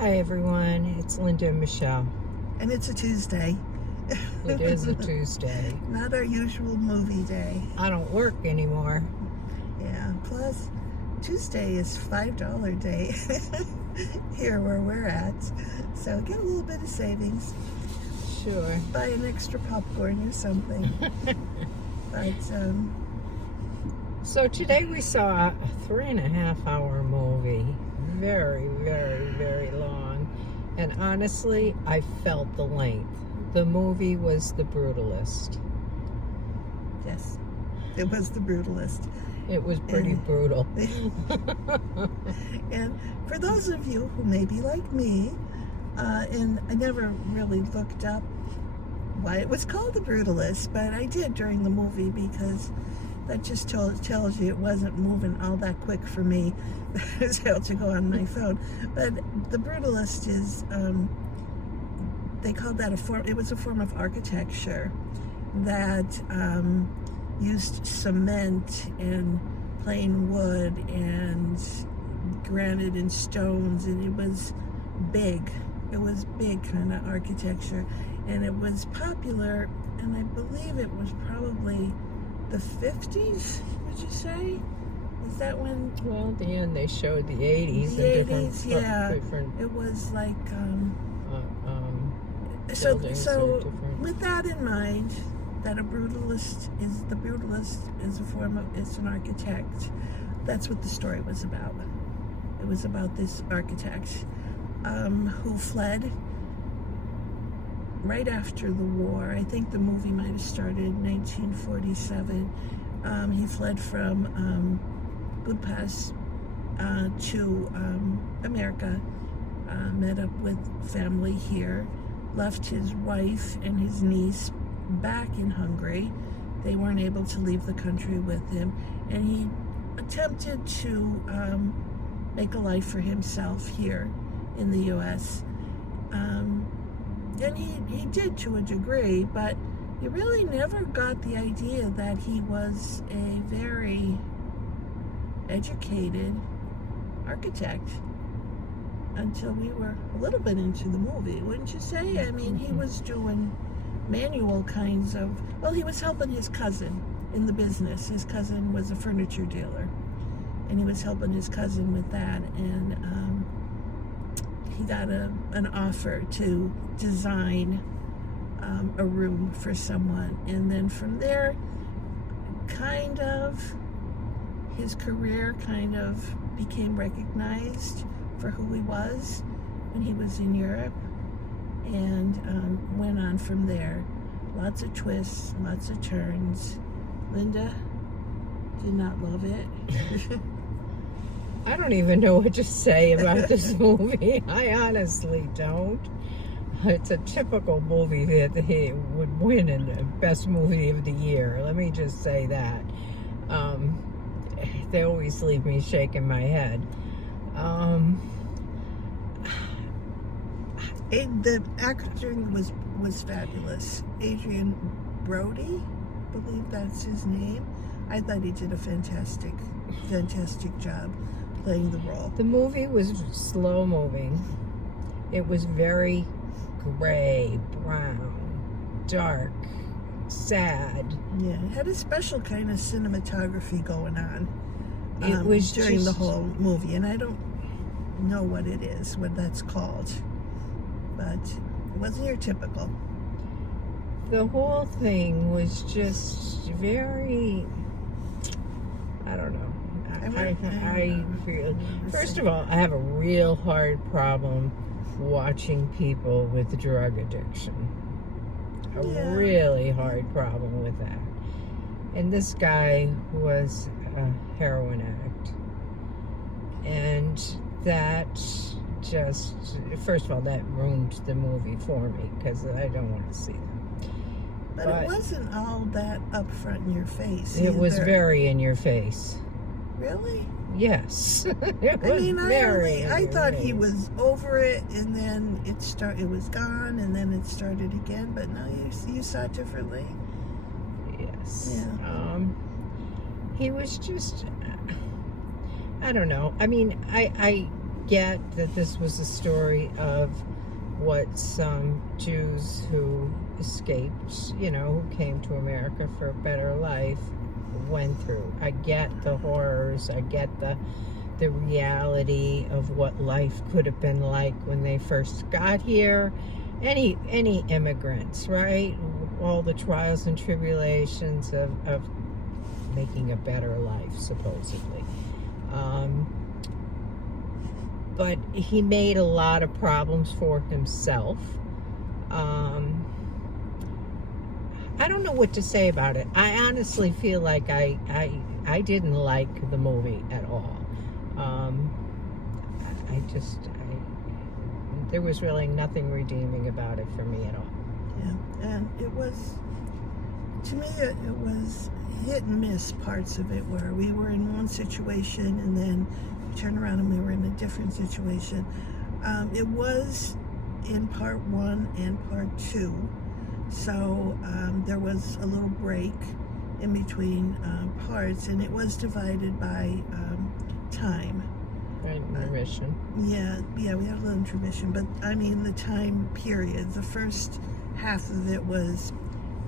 Hi everyone, it's Linda and Michelle. And it's a Tuesday. It is a Tuesday. Not our usual movie day. I don't work anymore. Yeah, plus Tuesday is $5 day here where we're at. So get a little bit of savings. Sure. Buy an extra popcorn or something. But so today we saw a 3.5 hour movie. Very, very, very long. And honestly, I felt the length. The movie was The Brutalist. yes, it was The Brutalist. It was pretty brutal. And for those of you who may be like me, and I never really looked up why it was called The Brutalist, but I did during the movie because that just tells you it wasn't moving all that quick for me. I was able to go on my phone. But The Brutalist is, they called that it was a form of architecture that used cement and plain wood and granite and stones, and it was big. It was big kind of architecture, and it was popular, and I believe it was probably the 50s, would you say? Is that when? Well, at the end they showed the 80s. The 80s, yeah. Different, it was like, so with that in mind, that the brutalist is a form of, it's an architect. That's what the story was about. It was about this architect who fled right after the war. I think the movie might have started in 1947. He fled from Budapest to America, met up with family here, left his wife and his niece back in Hungary. They weren't able to leave the country with him, and he attempted to make a life for himself here in the U.S. And he did to a degree, but you really never got the idea that he was a very educated architect until we were a little bit into the movie, wouldn't you say? I mean, he was doing manual kinds of, well, he was helping his cousin in the business. His cousin was a furniture dealer, and he was helping his cousin with that, and he got an offer to design a room for someone, and then from there, kind of, his career kind of became recognized for who he was when he was in Europe, and went on from there. Lots of twists, lots of turns. Linda did not love it. I don't even know what to say about this movie. I honestly don't. It's a typical movie that he would win in the best movie of the year. Let me just say that. They always leave me shaking my head. The acting was fabulous. Adrian Brody, I believe that's his name. I thought he did a fantastic job playing the role. The movie was slow moving. It was very gray, brown, dark, sad. Yeah, it had a special kind of cinematography going on. It was during the whole movie, and I don't know what it is, what that's called, but it wasn't your typical. The whole thing was just very, I don't know. I feel, first of all, I have a real hard problem watching people with drug addiction. A really hard problem with that. And this guy was a heroin addict. And that just, first of all, that ruined the movie for me because I don't want to see them. But it wasn't all that up front in your face. It was very in your face. Really? Yes. It was I thought he was over it, and then it was gone, and then it started again. But no, you saw it differently. Yes. Yeah. He was just, I don't know. I mean, I get that this was a story of what some Jews who escaped, who came to America for a better life, went through. I get the horrors. I get the reality of what life could have been like when they first got here. Any immigrants, right? All the trials and tribulations of making a better life, supposedly. But he made a lot of problems for himself. I don't know what to say about it. I honestly feel like I didn't like the movie at all. There was really nothing redeeming about it for me at all. Yeah, and it was, to me, it was hit and miss parts of it, where we were in one situation and then we turned around and we were in a different situation. It was in part 1 and part 2, so there was a little break in between parts, and it was divided by time. Right, intermission. Yeah, we had a little intermission, but I mean the time period. The first half of it was,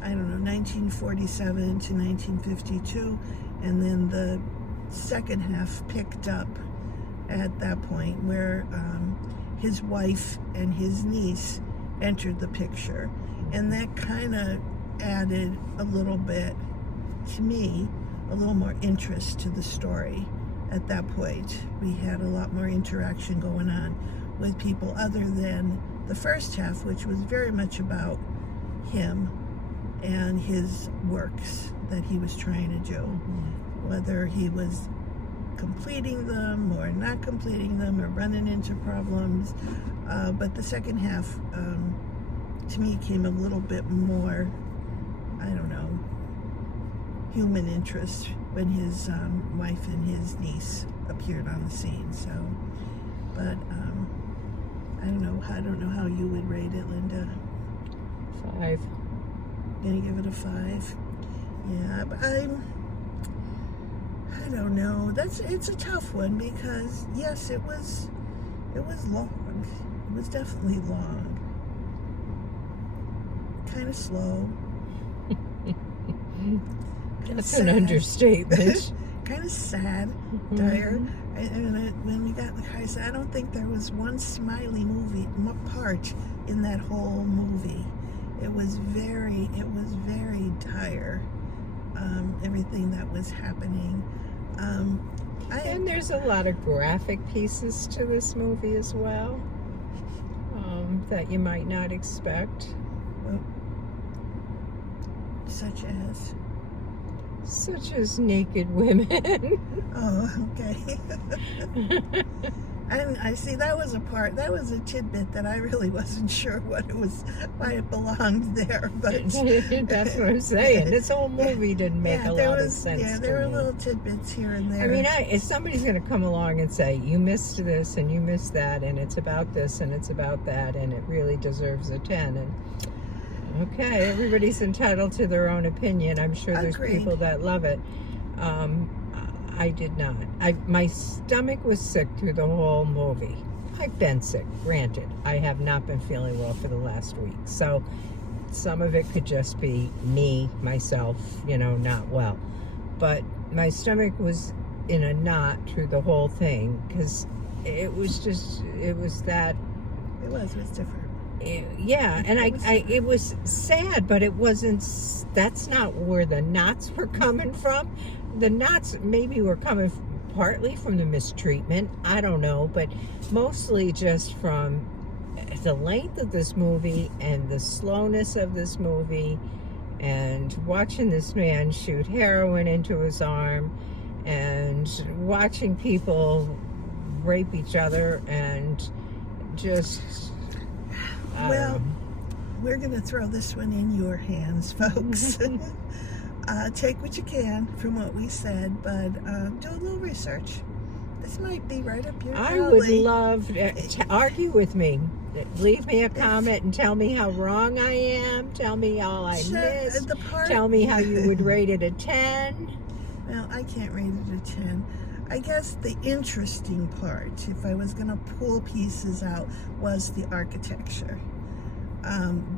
1947 to 1952, and then the second half picked up at that point where his wife and his niece entered the picture, and that kind of added a little bit, to me, a little more interest to the story. At that point, we had a lot more interaction going on with people other than the first half, which was very much about him and his works that he was trying to do, whether he was completing them or not completing them or running into problems. But the second half, to me, came a little bit more, human interest when his wife and his niece appeared on the scene. So, but I don't know how you would rate it, Linda. 5. Gonna give it a 5. Yeah, but I don't know. It's a tough one, because yes, it was long. It was definitely long. Kind of slow. That's an understatement. Kind of sad, dire. And when we got in the car, I said, I don't think there was one smiley part in that whole movie. It was very dire. Everything that was happening. And there's a lot of graphic pieces to this movie as well, that you might not expect. Well, such as naked women. Oh, okay. And I see that was a tidbit that I really wasn't sure why it belonged there. But that's what I'm saying. This whole movie didn't make a lot of sense. Yeah, there were little tidbits here and there. I mean, if somebody's going to come along and say, you missed this and you missed that, and it's about this and it's about that, and it really deserves a 10, and okay, everybody's entitled to their own opinion. I'm sure there's people that love it. I did not. My stomach was sick through the whole movie. I've been sick, granted. I have not been feeling well for the last week. So some of it could just be me, myself, not well. But my stomach was in a knot through the whole thing, because it was different. It was different. Yeah, and it was sad, but it wasn't. That's not where the knots were coming from. The knots maybe were coming partly from the mistreatment. I don't know, but mostly just from the length of this movie and the slowness of this movie, and watching this man shoot heroin into his arm, and watching people rape each other, and just. Well, we're going to throw this one in your hands, folks. Take what you can from what we said, but do a little research. This might be right up your alley. I would love to argue with me. Leave me a comment and tell me how wrong I am. Tell me all I missed. Tell me how you would rate it a 10. Well, I can't rate it a 10. I guess the interesting part, if I was going to pull pieces out, was the architecture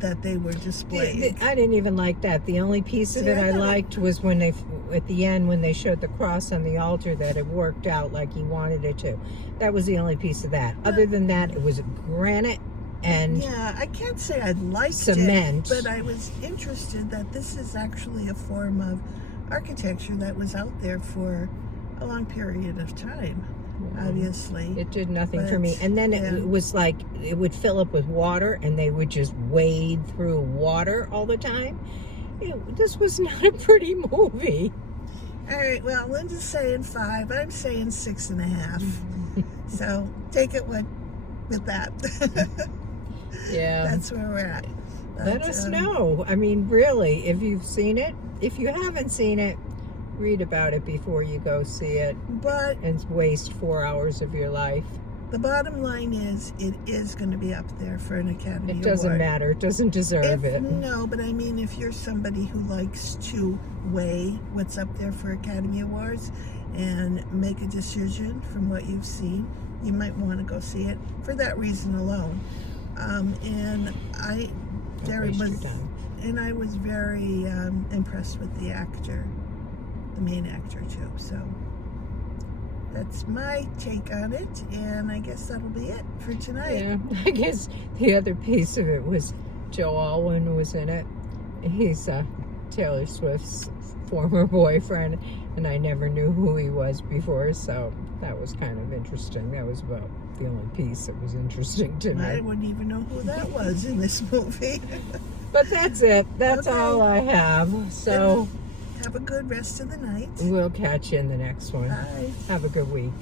that they were displaying. I didn't even like that. The only piece of it I liked was when they, at the end, when they showed the cross on the altar, that it worked out like he wanted it to. That was the only piece of that. Other than that, it was granite and yeah, I can't say I liked cement, it, but I was interested that this is actually a form of architecture that was out there for a long period of time. Obviously, it did nothing for me. And then it was like it would fill up with water, and they would just wade through water all the time. This was not a pretty movie. All right, well, Linda's saying 5. I'm saying 6.5. So take it with that. Yeah, that's where we're at. But, let us know. I mean, really, if you've seen it. If you haven't seen it, read about it before you go see it. But and waste 4 hours of your life. The bottom line is, it is going to be up there for an Academy Award. It doesn't matter. It doesn't deserve it. No, but I mean, if you're somebody who likes to weigh what's up there for Academy Awards and make a decision from what you've seen, you might want to go see it for that reason alone. And I was very impressed with the actor, the main actor too. So that's my take on it, and I guess that'll be it for tonight. Yeah, I guess the other piece of it was Joe Alwyn was in it. He's Taylor Swift's former boyfriend, and I never knew who he was before, so that was kind of interesting. That was about the only piece that was interesting to me. I wouldn't even know who that was in this movie. But that's it. That's all I have. So have a good rest of the night. We'll catch you in the next one. Bye. Have a good week.